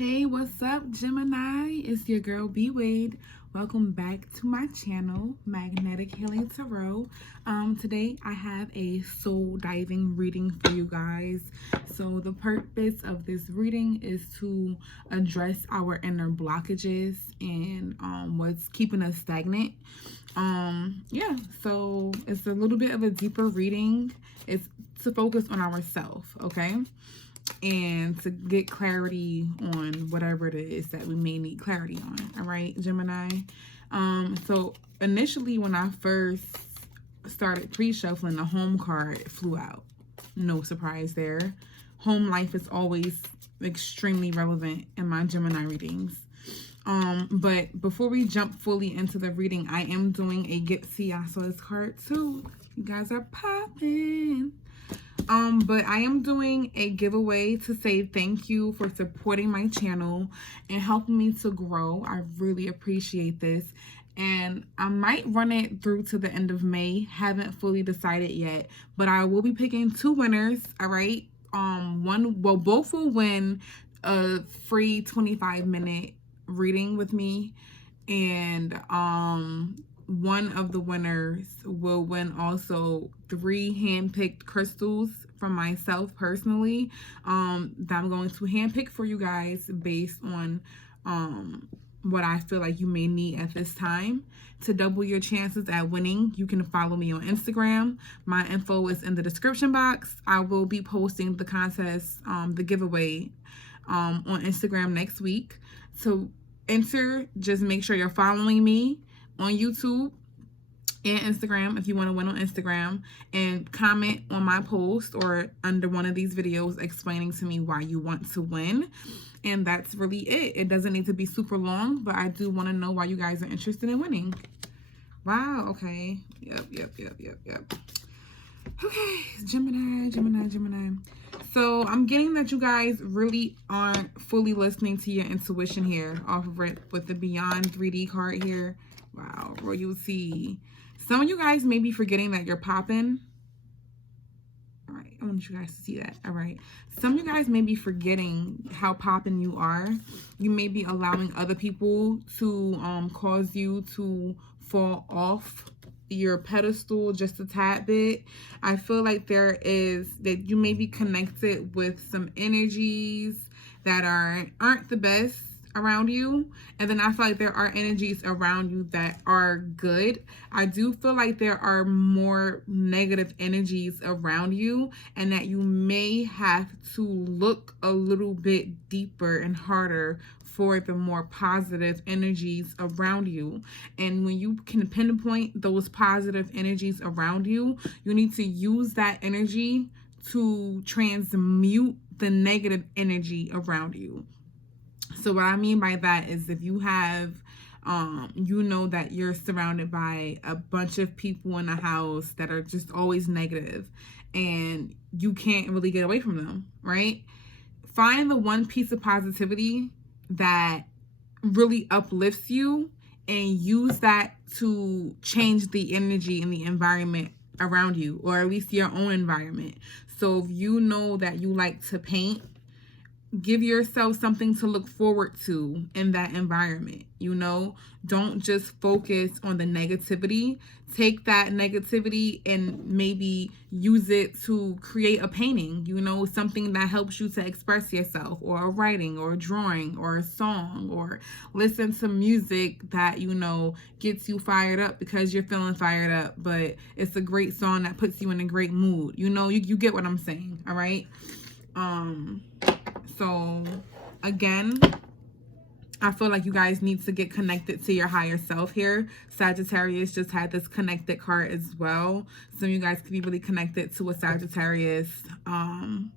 Hey, what's up, Gemini? It's your girl B Wade. Welcome back to my channel, Magnetic Healing Tarot. Today I have a soul diving reading for you guys. So the purpose of this reading is to address our inner blockages and what's keeping us stagnant. So it's a little bit of a deeper reading. It's to focus on ourselves, okay? And to get clarity on whatever it is that we may need clarity on. All right, Gemini. So initially when I first started pre-shuffling, the home card flew out. No surprise there. Home life is always extremely relevant in my Gemini readings. But before we jump fully into the reading, I am doing a get. See, I saw this card too. You guys are popping. But I am doing a giveaway to say thank you for supporting my channel and helping me to grow. I really appreciate this. And I might run it through to the end of May. Haven't fully decided yet, but I will be picking two winners. All right. Both will win a free 25-minute reading with me. And one of the winners will win also 3 hand-picked crystals from myself personally that I'm going to handpick for you guys based on what I feel like you may need at this time. To double your chances at winning, you can follow me on Instagram. My info is in the description box. I will be posting the contest, the giveaway on Instagram next week. To enter, just make sure you're following me on YouTube and Instagram if you want to win on Instagram, and comment on my post or under one of these videos explaining to me why you want to win. And that's really it. It doesn't need to be super long, but I do want to know why you guys are interested in winning. Wow, okay. Yep. Okay, Gemini. So I'm getting that you guys really aren't fully listening to your intuition here off of it with the Beyond 3D card here. Wow, royalty. Some of you guys may be forgetting that you're popping. All right, I want you guys to see that. All right. Some of you guys may be forgetting how popping you are. You may be allowing other people to cause you to fall off your pedestal just a tad bit. I feel like that you may be connected with some energies that aren't the best around you, and then I feel like there are energies around you that are good. I do feel like there are more negative energies around you, and that you may have to look a little bit deeper and harder for the more positive energies around you. And when you can pinpoint those positive energies around you, you need to use that energy to transmute the negative energy around you. So what I mean by that is if you have, you know that you're surrounded by a bunch of people in a house that are just always negative and you can't really get away from them, right? Find the one piece of positivity that really uplifts you and use that to change the energy in the environment around you, or at least your own environment. So if you know that you like to paint, give yourself something to look forward to in that environment. Don't just focus on the negativity. Take that negativity and maybe use it to create a painting, something that helps you to express yourself, or a writing or a drawing or a song, or listen to music that gets you fired up because you're feeling fired up, but it's a great song that puts you in a great mood. You get what I'm saying. All right. So again, I feel like you guys need to get connected to your higher self here. Sagittarius just had this connected card as well. Some of you guys could be really connected to a Sagittarius. And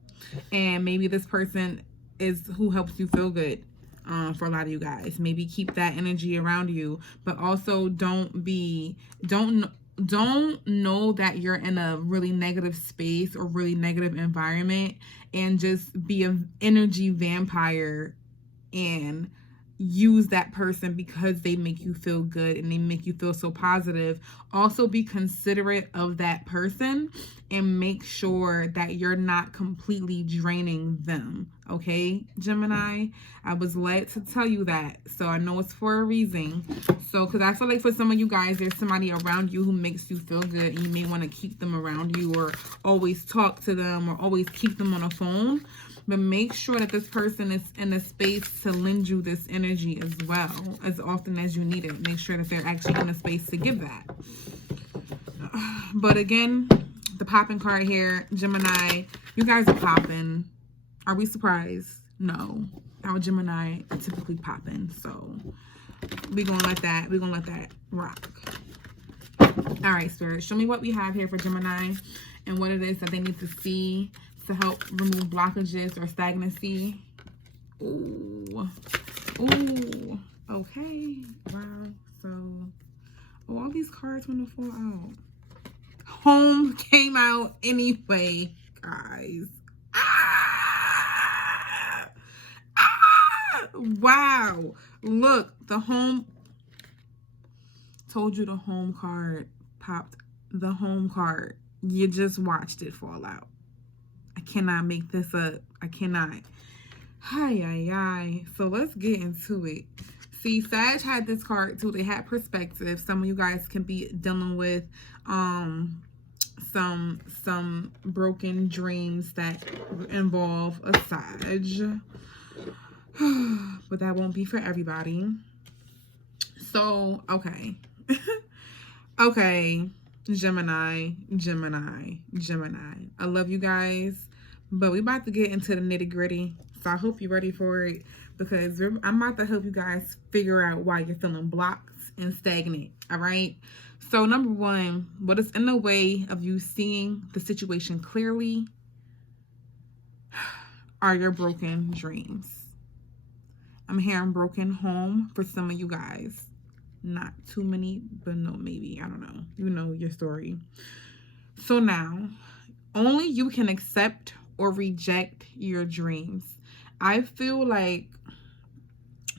maybe this person is who helps you feel good. For a lot of you guys, maybe keep that energy around you, but also don't know that you're in a really negative space or really negative environment and just be an energy vampire and use that person because they make you feel good and they make you feel so positive. Also be considerate of that person and make sure that you're not completely draining them. Okay, Gemini? I was led to tell you that. So I know it's for a reason. So, because I feel like for some of you guys, there's somebody around you who makes you feel good and you may want to keep them around you or always talk to them or always keep them on a phone. But make sure that this person is in a space to lend you this energy as well, as often as you need it. Make sure that they're actually in a space to give that. But again, the popping card here, Gemini, you guys are popping. Are we surprised? No. Our Gemini are typically popping. So we're gonna let that rock. All right, Spirit, show me what we have here for Gemini and what it is that they need to see to help remove blockages or stagnancy. Ooh. Ooh. Okay. Wow. So, all these cards want to fall out. Home came out anyway, guys. Ah! Ah! Wow. Look, the home. Told you the home card popped. The home card. You just watched it fall out. I cannot make this up. I cannot. Hi. So let's get into it. See, Sag had this card too. They had perspective. Some of you guys can be dealing with some broken dreams that involve a Sag. But that won't be for everybody. So, okay. Okay. Gemini. I love you guys, but we about to get into the nitty-gritty. So I hope you're ready for it because I'm about to help you guys figure out why you're feeling blocked and stagnant. All right. So number one, what is in the way of you seeing the situation clearly are your broken dreams. I'm hearing broken home for some of you guys. Not too many, but no, maybe. I don't know. You know your story. So now, only you can accept or reject your dreams. I feel like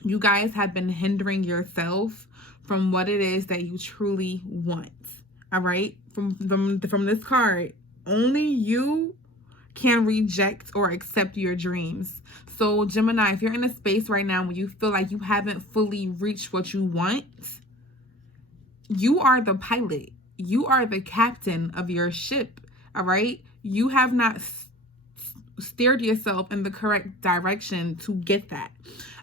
you guys have been hindering yourself from what it is that you truly want. All right? From this card, only you can reject or accept your dreams. So Gemini, if you're in a space right now where you feel like you haven't fully reached what you want, you are the pilot. You are the captain of your ship. All right? You have not steered yourself in the correct direction to get that.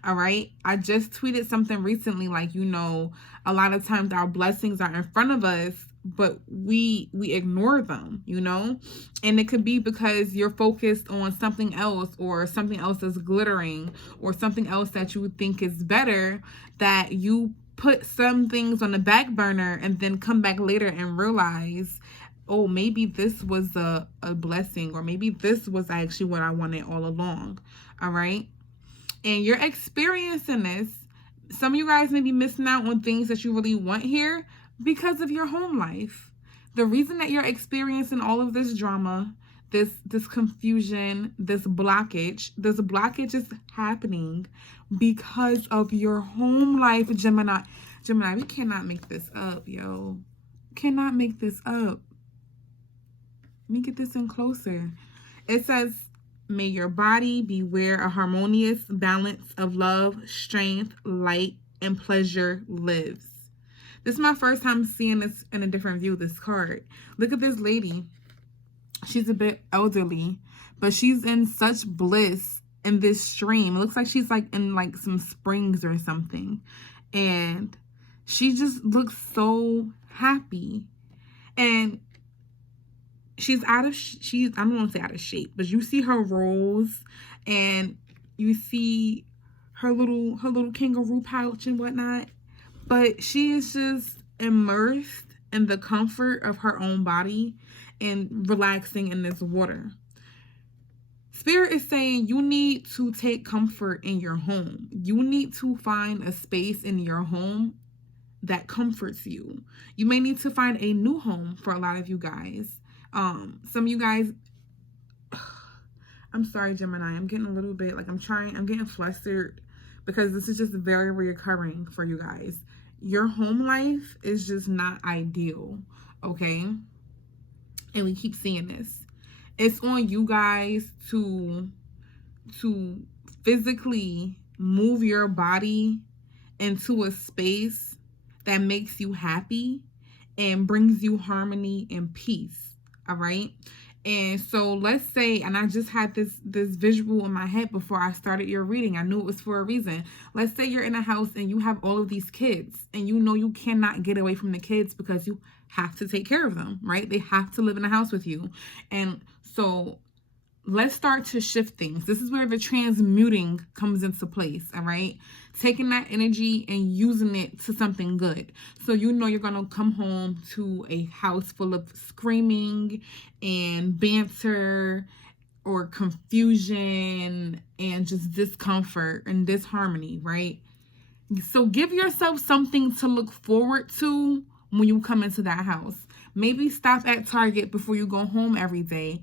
All right? I just tweeted something recently like, you know, a lot of times our blessings are in front of us, but we ignore them, you know? And it could be because you're focused on something else or something else that's glittering or something else that you think is better, that you put some things on the back burner and then come back later and realize, oh, maybe this was a blessing, or maybe this was actually what I wanted all along. All right? And you're experiencing this. Some of you guys may be missing out on things that you really want here because of your home life. The reason that you're experiencing all of this drama, this confusion, this blockage is happening because of your home life, Gemini. Gemini, we cannot make this up, yo. Cannot make this up. Let me get this in closer. It says, may your body beware a harmonious balance of love, strength, light, and pleasure lives. This is my first time seeing this in a different view, this card. Look at this lady. She's a bit elderly, but she's in such bliss in this stream. It looks like she's like in like some springs or something. And she just looks so happy. And she's I don't want to say out of shape, but you see her rolls and you see her little kangaroo pouch and whatnot. But she is just immersed in the comfort of her own body and relaxing in this water. Spirit is saying you need to take comfort in your home. You need to find a space in your home that comforts you. You may need to find a new home for a lot of you guys. Some of you guys, I'm sorry, Gemini. I'm getting a little bit, like I'm getting flustered because this is just very reoccurring for you guys. Your home life is just not ideal, okay? And we keep seeing this. It's on you guys to physically move your body into a space that makes you happy and brings you harmony and peace. All right. And so let's say, and I just had this visual in my head before I started your reading. I knew it was for a reason. Let's say you're in a house and you have all of these kids, and you know you cannot get away from the kids because you have to take care of them, right? They have to live in a house with you. And so let's start to shift things. This is where the transmuting comes into place, all right? Taking that energy and using it to something good. So you know you're going to come home to a house full of screaming and banter or confusion and just discomfort and disharmony, right? So give yourself something to look forward to when you come into that house. Maybe stop at Target before you go home every day.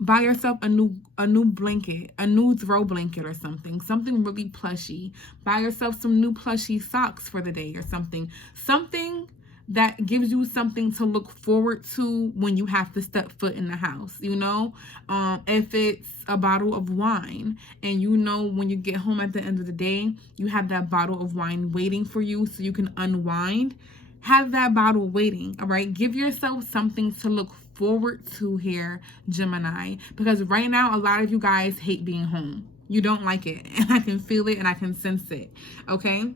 Buy yourself a new blanket, a new throw blanket or something really plushy. Buy yourself some new plushy socks for the day or something that gives you something to look forward to when you have to step foot in the house, you know? If it's a bottle of wine, and you know when you get home at the end of the day, you have that bottle of wine waiting for you so you can unwind, have that bottle waiting, all right? Give yourself something to look forward to here, Gemini, because right now a lot of you guys hate being home. You don't like it, and I can feel it and I can sense it, okay?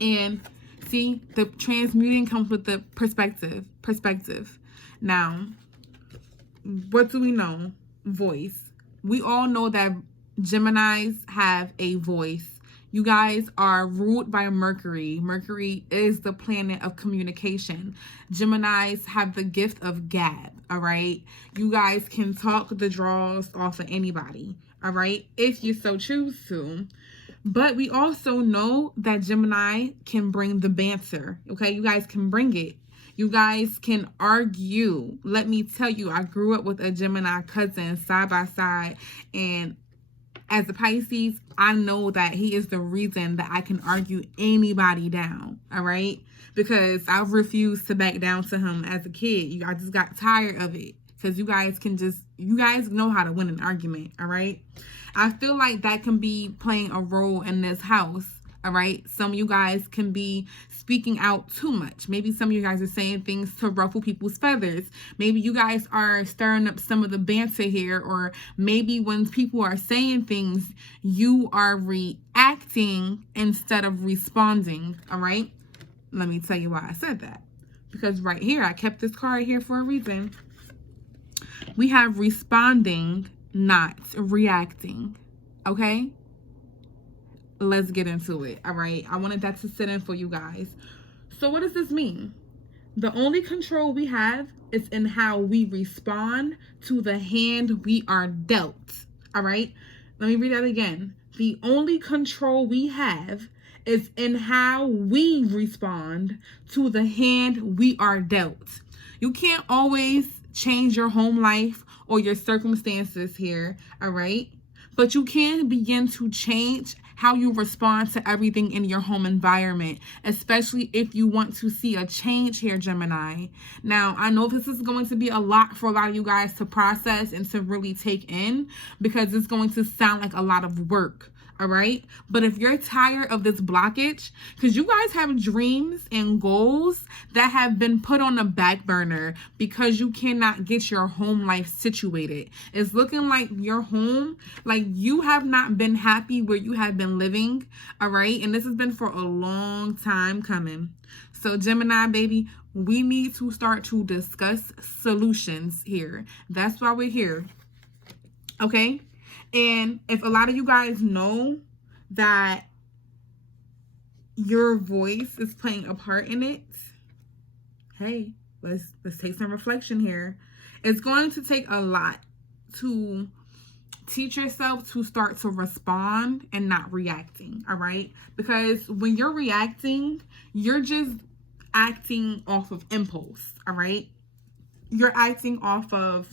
And see, the transmuting comes with the perspective. Now, what do we know? Voice. We all know that Geminis have a voice. You guys are ruled by Mercury. Mercury is the planet of communication. Geminis have the gift of gab, all right? You guys can talk the draws off of anybody, all right? If you so choose to. But we also know that Gemini can bring the banter, okay? You guys can bring it. You guys can argue. Let me tell you, I grew up with a Gemini cousin side by side, and as a Pisces, I know that he is the reason that I can argue anybody down, all right? Because I refused to back down to him as a kid. I just got tired of it, because you guys know how to win an argument, all right? I feel like that can be playing a role in this house, all right? Some of you guys can be speaking out too much. Maybe some of you guys are saying things to ruffle people's feathers. Maybe you guys are stirring up some of the banter here, or maybe when people are saying things, you are reacting instead of responding, all right? Let me tell you why I said that. Because right here, I kept this card here for a reason. We have responding, not reacting, okay? Let's get into it, all right? I wanted that to sit in for you guys. So what does this mean? The only control we have is in how we respond to the hand we are dealt, all right? Let me read that again. The only control we have is in how we respond to the hand we are dealt. You can't always change your home life or your circumstances here, all right? But you can begin to change how you respond to everything in your home environment, especially if you want to see a change here, Gemini. Now, I know this is going to be a lot for a lot of you guys to process and to really take in, because it's going to sound like a lot of work. All right. But if you're tired of this blockage, because you guys have dreams and goals that have been put on the back burner because you cannot get your home life situated. It's looking like your home, like you have not been happy where you have been living. All right. And this has been for a long time coming. So Gemini, baby, we need to start to discuss solutions here. That's why we're here. Okay. And if a lot of you guys know that your voice is playing a part in it, hey, let's take some reflection here. It's going to take a lot to teach yourself to start to respond and not reacting, all right? Because when you're reacting, you're just acting off of impulse, all right? You're acting off of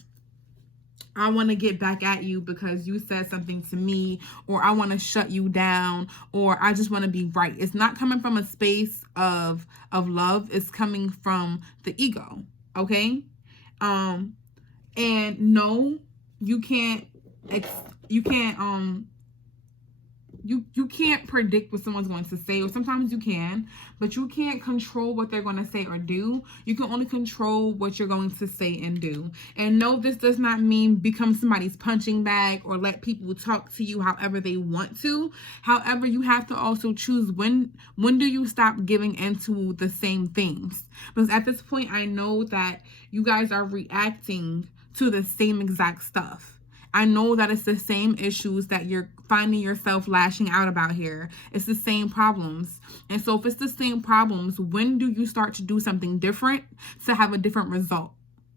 I want to get back at you because you said something to me, or I want to shut you down, or I just want to be right. It's not coming from a space of love. It's coming from the ego. Okay? And no, you can't you can't predict what someone's going to say, or sometimes you can, but you can't control what they're going to say or do. You can only control what you're going to say and do. And no, this does not mean become somebody's punching bag or let people talk to you however they want to. However, you have to also choose when do you stop giving into the same things. Because at this point, I know that you guys are reacting to the same exact stuff. I know that it's the same issues that you're finding yourself lashing out about here. It's the same problems. And so if it's the same problems, when do you start to do something different to have a different result?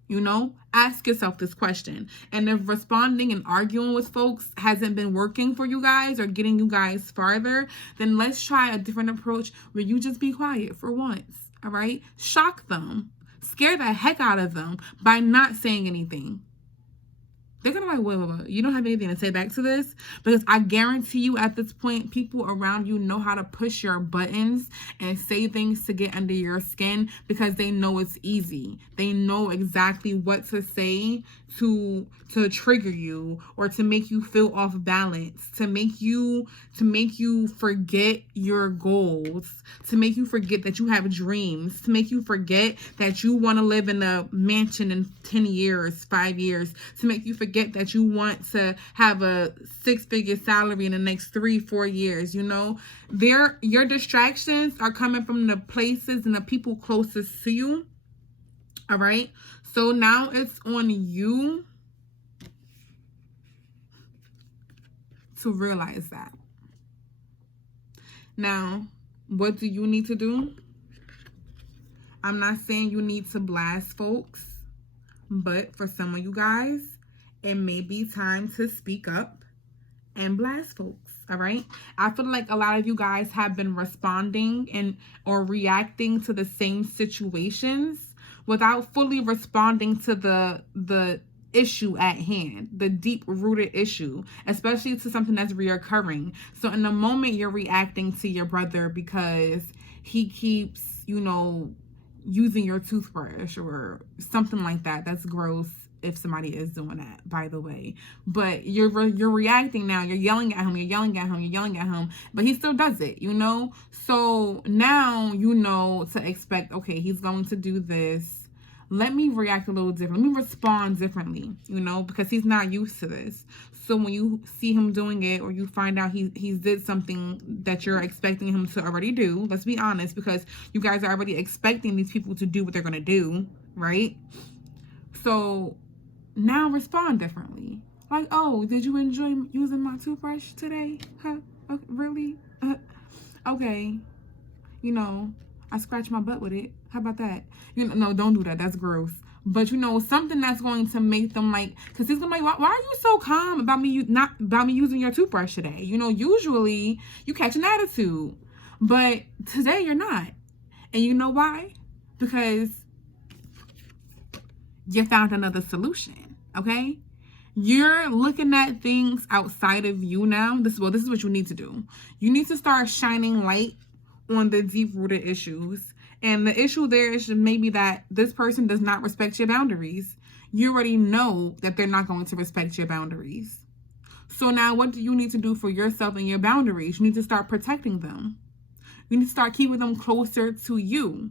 You know, ask yourself this question. And if responding and arguing with folks hasn't been working for you guys or getting you guys farther, then let's try a different approach where you just be quiet for once. All right? Shock them. Scare the heck out of them by not saying anything. They're going to be like, wait, you don't have anything to say back to this? Because I guarantee you at this point, people around you know how to push your buttons and say things to get under your skin because they know it's easy. They know exactly what to say to trigger you or to make you feel off balance, to make you forget your goals, to make you forget that you have dreams, to make you forget that you want to live in a mansion in 10 years, 5 years, to make you forget that you want to have a 6-figure salary in the next 3-4 years. You know, your distractions are coming from the places and the people closest to you. All right. So now it's on you to realize that. Now, what do you need to do? I'm not saying you need to blast folks, but for some of you guys, it may be time to speak up and blast folks. All right. I feel like a lot of you guys have been responding or reacting to the same situations without fully responding to the issue at hand, the deep-rooted issue, especially to something that's reoccurring. So in the moment you're reacting to your brother because he keeps, using your toothbrush or something like that. That's gross if somebody is doing that, by the way. But you're reacting now. You're yelling at him, but he still does it, So now you know to expect, okay, he's going to do this. Let me react a little different. Let me respond differently, because he's not used to this. So when you see him doing it or you find out he did something that you're expecting him to already do, let's be honest, because you guys are already expecting these people to do what they're going to do, right? So now respond differently. Like, oh, did you enjoy using my toothbrush today? Huh? Okay, really? Okay. I scratched my butt with it. How about that? No, don't do that. That's gross. But something that's going to make them because he's gonna be like, why are you so calm about me using your toothbrush today? Usually you catch an attitude, but today you're not. And you know why? Because you found another solution. Okay? You're looking at things outside of you now. This is what you need to do. You need to start shining light on the deep-rooted issues. And the issue there is maybe that this person does not respect your boundaries. You already know that they're not going to respect your boundaries. So now what do you need to do for yourself and your boundaries? You need to start protecting them. You need to start keeping them closer to you,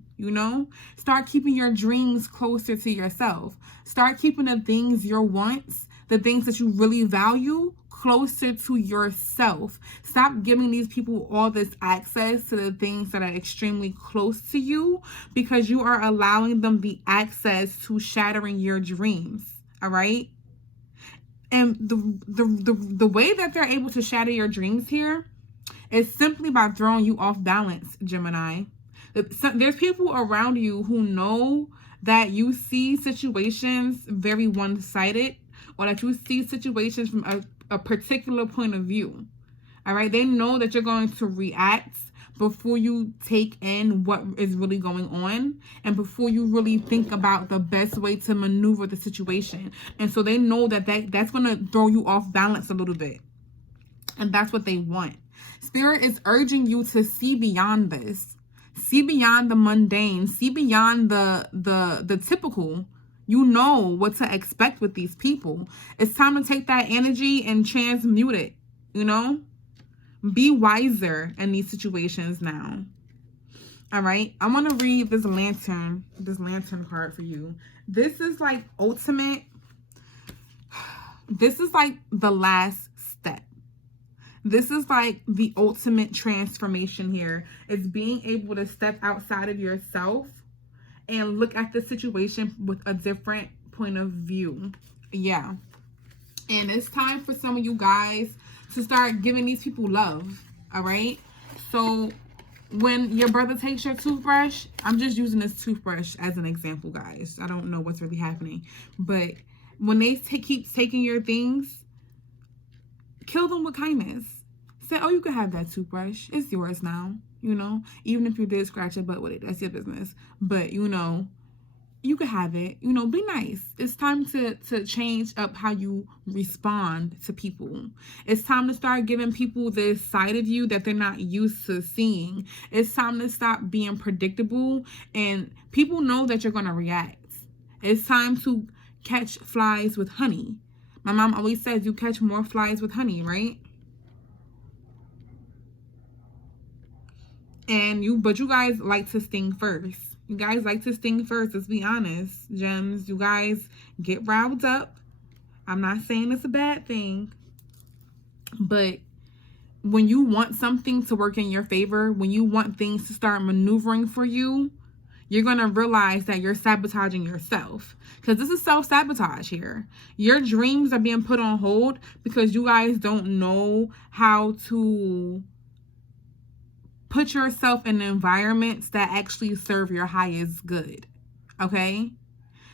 Start keeping your dreams closer to yourself. Start keeping the things, your wants, the things that you really value, closer to yourself. Stop giving these people all this access to the things that are extremely close to you, because you are allowing them the access to shattering your dreams. All right. And the way that they're able to shatter your dreams here is simply by throwing you off balance, Gemini. There's people around you who know that you see situations very one-sided, or that you see situations from a particular point of view. All right. They know that you're going to react, before you take in what is really going on, and before you really think about the best way to maneuver the situation. And so they know that's going to throw you off balance a little bit. And that's what they want. Spirit is urging you to see beyond this. See beyond the mundane. See beyond the typical. You know what to expect with these people. It's time to take that energy and transmute it. You know? Be wiser in these situations now. All right? I want to read this lantern card for you. This is like ultimate. This is like the last step. This is like the ultimate transformation here. It's being able to step outside of yourself and look at the situation with a different point of view. Yeah. And it's time for some of you guys to start giving these people love. All right? So when your brother takes your toothbrush, I'm just using this toothbrush as an example, guys. I don't know what's really happening. But when they keep taking your things, kill them with kindness. Say, oh, you can have that toothbrush. It's yours now. You know, even if you did scratch your butt with it, that's your business. But, you know, you can have it. You know, be nice. It's time to change up how you respond to people. It's time to start giving people this side of you that they're not used to seeing. It's time to stop being predictable, and people know that you're going to react. It's time to catch flies with honey. My mom always says you catch more flies with honey, right? But you guys like to sting first. You guys like to sting first. Let's be honest, gems. You guys get riled up. I'm not saying it's a bad thing. But when you want something to work in your favor, when you want things to start maneuvering for you, you're going to realize that you're sabotaging yourself. Because this is self-sabotage here. Your dreams are being put on hold because you guys don't know how to put yourself in environments that actually serve your highest good. Okay?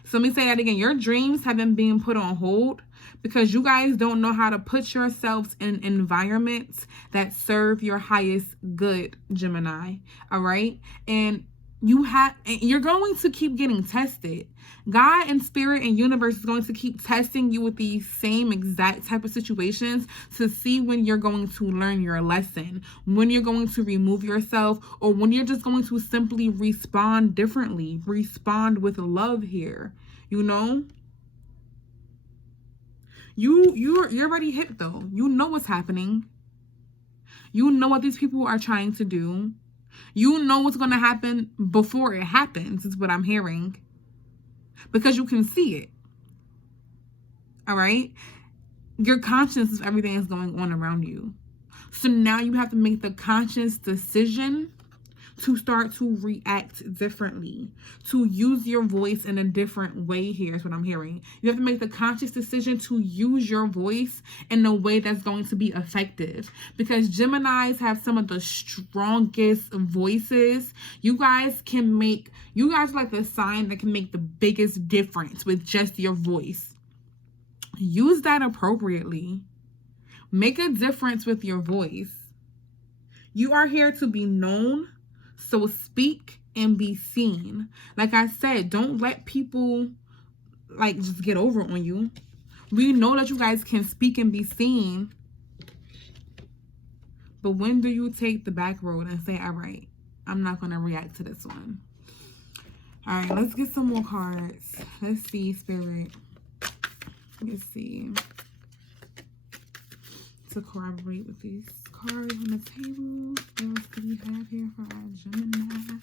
So let me say that again. Your dreams have been being put on hold because you guys don't know how to put yourselves in environments that serve your highest good, Gemini. All right? And you're going to keep getting tested. God and spirit and universe is going to keep testing you with these same exact type of situations to see when you're going to learn your lesson, when you're going to remove yourself, or when you're just going to simply respond differently, respond with love here. You know, you're already hip though. You know what's happening. You know what these people are trying to do. You know what's going to happen before it happens, is what I'm hearing. Because you can see it. All right? You're conscious of everything that's going on around you. So now you have to make the conscious decision to start to react differently, to use your voice in a different way here is what I'm hearing. You have to make the conscious decision to use your voice in a way that's going to be effective, because Geminis have some of the strongest voices. You guys are like the sign that can make the biggest difference with just your voice. Use that appropriately. Make a difference with your voice. You are here to be known. So speak and be seen. Like I said, don't let people like just get over on you. We know that you guys can speak and be seen. But when do you take the back road and say, all right, I'm not going to react to this one? All right, let's get some more cards. Let's see, Spirit. Let's see. To corroborate with these cards on the table. What else do we have here for our Gemini?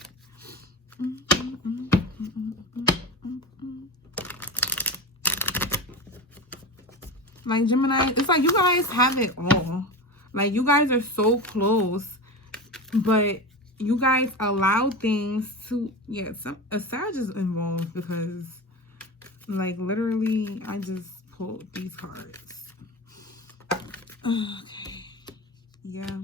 Like Gemini, it's like you guys have it all. Like you guys are so close, but you guys allow things to, a Sag is involved because like literally I just pulled these cards. Okay. Yeah.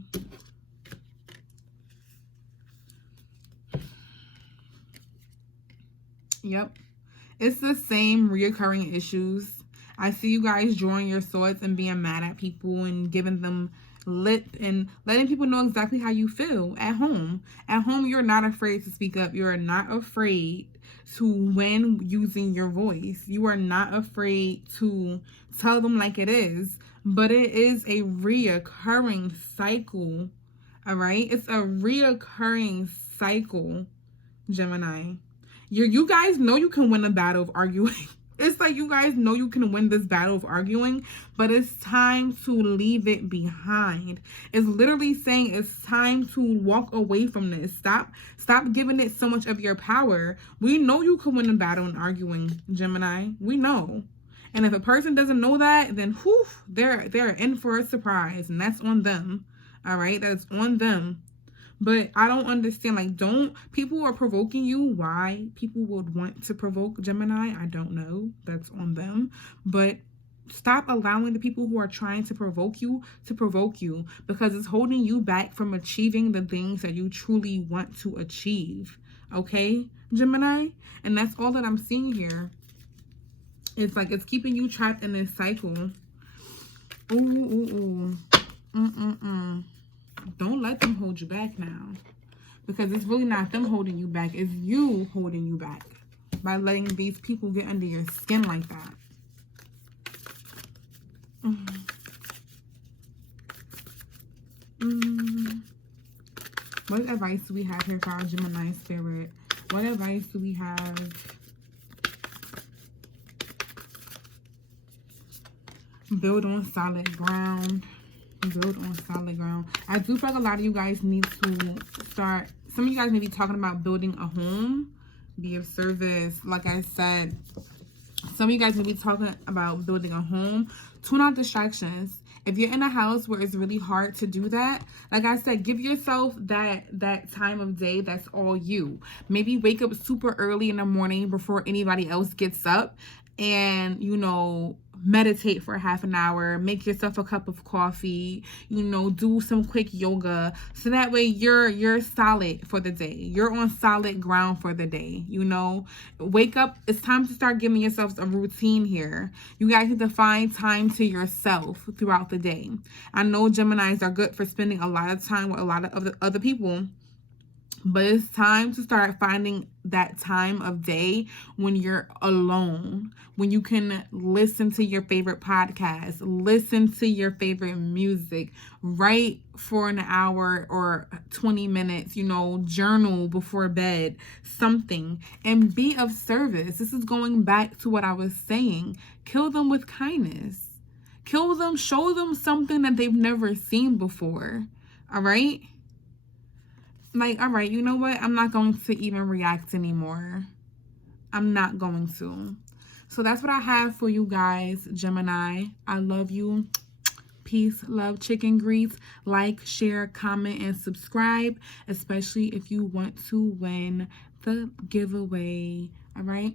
Yep. It's the same reoccurring issues. I see you guys drawing your swords and being mad at people and giving them letting people know exactly how you feel at home. At home, you're not afraid to speak up. You're not afraid to win using your voice. You are not afraid to tell them like it is. But it is a reoccurring cycle. All right? It's a reoccurring cycle, Gemini. You guys know you can win a battle of arguing. It's like you guys know you can win this battle of arguing, but it's time to leave it behind. It's literally saying it's time to walk away from this. Stop giving it so much of your power. We know you can win a battle in arguing, Gemini. We know. And if a person doesn't know that, then whew, they're in for a surprise, and that's on them. All right, that's on them. But I don't understand, like, people are provoking you. Why people would want to provoke Gemini, I don't know. That's on them. But stop allowing the people who are trying to provoke you, because it's holding you back from achieving the things that you truly want to achieve. Okay, Gemini? And that's all that I'm seeing here. It's like it's keeping you trapped in this cycle. Ooh. Don't let them hold you back now, because it's really not them holding you back. It's you holding you back by letting these people get under your skin like that. What advice do we have here for our Gemini spirit? What advice do we have? Build on solid ground. Build on solid ground. I do feel like a lot of you guys need to start. Some of you guys may be talking about building a home, be of service. Like I said, some of you guys may be talking about building a home. Tune out distractions. If you're in a house where it's really hard to do that, like I said, give yourself that time of day that's all you. Maybe wake up super early in the morning before anybody else gets up, and meditate for half an hour, make yourself a cup of coffee, do some quick yoga, so that way you're solid for the day. You're on solid ground for the day. Wake up. It's time to start giving yourselves a routine here. You guys need to find time to yourself throughout the day. I know Geminis are good for spending a lot of time with a lot of other people, but it's time to start finding that time of day when you're alone, when you can listen to your favorite podcast, listen to your favorite music, write for an hour or 20 minutes, journal before bed, something, and be of service. This is going back to what I was saying. Kill them with kindness. Kill them, show them something that they've never seen before. All right? Like, all right, you know what? I'm not going to even react anymore. I'm not going to. So that's what I have for you guys, Gemini. I love you. Peace, love, chicken grease. Like, share, comment, and subscribe, especially if you want to win the giveaway. All right?